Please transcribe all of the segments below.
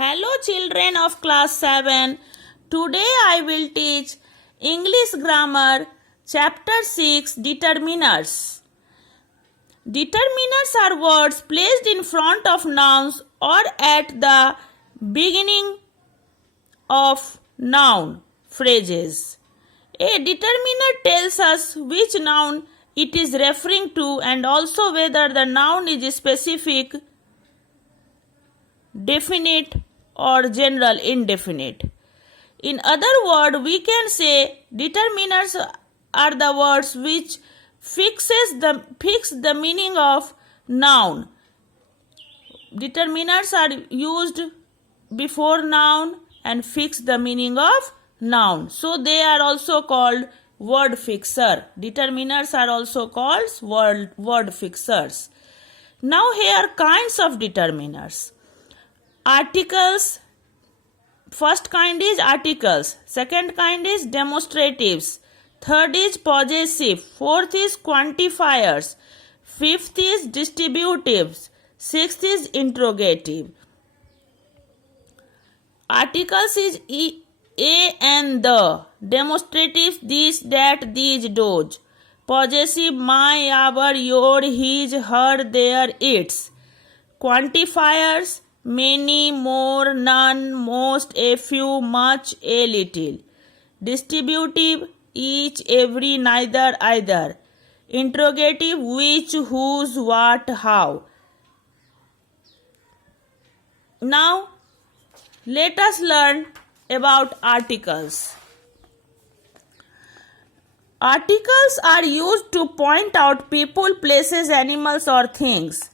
Hello children of class 7. Today I will teach English grammar chapter 6 determiners. Determiners are words placed in front of nouns or at the beginning of noun phrases. A determiner tells us which noun it is referring to and also whether the noun is specific, definite or general indefinite. In other words, we can say determiners are the words which fix the meaning of noun. Determiners are used before noun and fix the meaning of noun. So they are also called word fixer. Determiners are also called word fixers. Now here kinds of determiners. Articles. First kind is articles. Second kind is demonstratives. Third is possessive. Fourth is quantifiers. Fifth is distributives. Sixth is interrogative. Articles is a and the. Demonstratives this, that, these, those. Possessive my, our, your, his, her, their, its. Quantifiers many, more, none, most, a few, much, a little. Distributive each, every, neither, either. Interrogative which, whose, what, how. Now let us learn about articles. Articles are used to point out people, places, animals or things.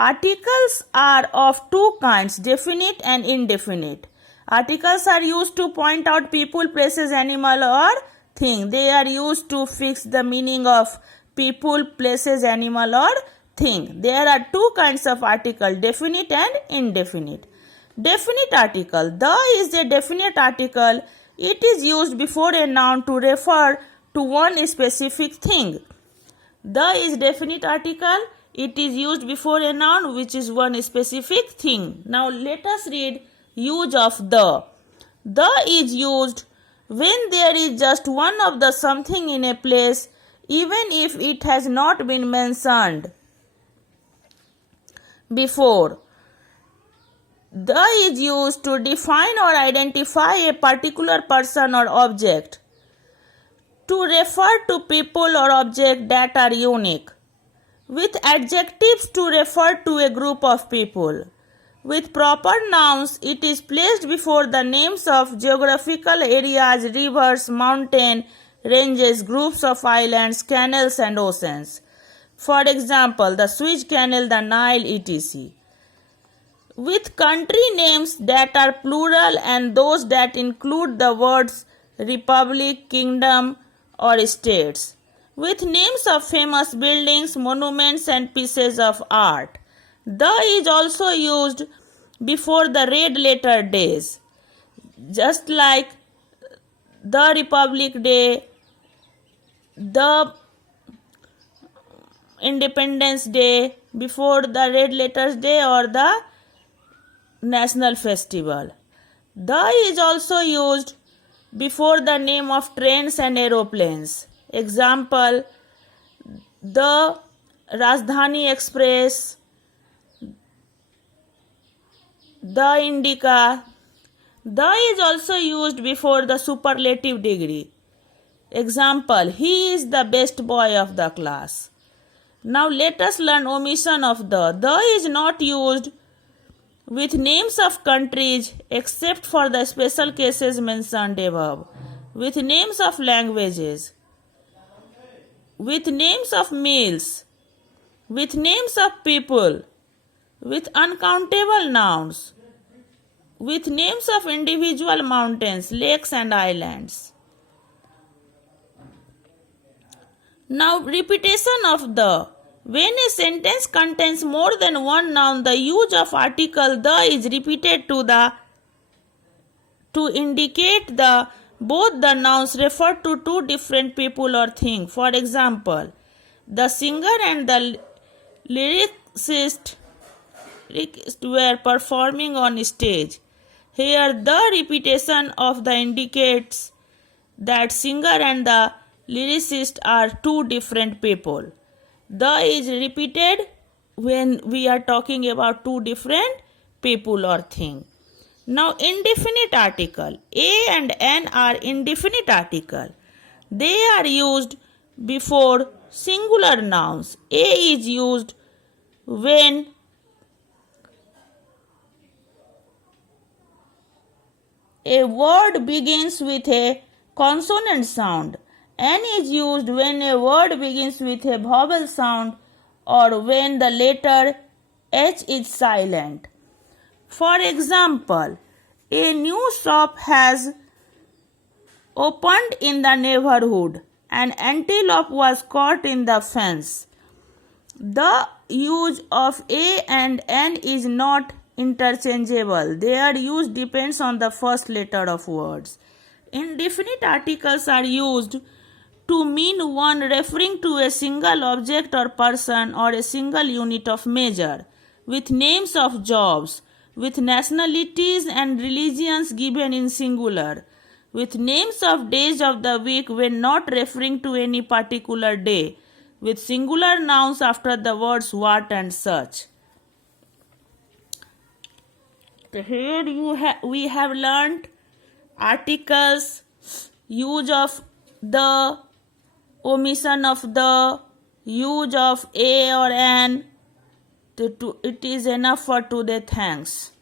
Articles are of two kinds, definite and indefinite. Articles are used to point out people, places, animal or thing. They are used to fix the meaning of people, places, animal or thing. There are two kinds of article, definite and indefinite. Definite article. The is a definite article. It is used before a noun to refer to one specific thing. The is definite article. It is used before a noun which is one specific thing. Now let us read use of the. The is used when there is just one of the something in a place, even if it has not been mentioned before. The is used to define or identify a particular person or object, to refer to people or objects that are unique. With adjectives to refer to a group of people. With proper nouns, it is placed before the names of geographical areas, rivers, mountains, ranges, groups of islands, canals and oceans. For example, the Suez Canal, the Nile, etc. With country names that are plural and those that include the words republic, kingdom or states. With names of famous buildings, monuments and pieces of art. The is also used before the red letter days, just like the Republic Day, the Independence Day, before the red letters day or the national festival. The is also used before the name of trains and aeroplanes. Example, the Rajdhani Express, the Indica. The is also used before the superlative degree. Example, he is the best boy of the class. Now let us learn omission of the. The is not used with names of countries except for the special cases mentioned above. With names of languages. With names of meals, with names of people, with uncountable nouns, with names of individual mountains, lakes and islands. Now repetition of the. When a sentence contains more than one noun, the use of article the is repeated to indicate both the nouns refer to two different people or things. For example, the singer and the lyricist were performing on stage. Here the repetition of the indicates that singer and the lyricist are two different people. The is repeated when we are talking about two different people or thing. Now indefinite article. A and N are indefinite article. They are used before singular nouns. A is used when a word begins with a consonant sound. N is used when a word begins with a vowel sound or when the letter H is silent. For example, a new shop has opened in the neighborhood. An antelope was caught in the fence. The use of A and N is not interchangeable. Their use depends on the first letter of words. Indefinite articles are used to mean one referring to a single object or person or a single unit of measure, with names of jobs, with nationalities and religions given in singular, with names of days of the week when not referring to any particular day, with singular nouns after the words what and such. So here we have learnt articles, use of the, omission of the, use of A or N. It is enough for today. Thanks.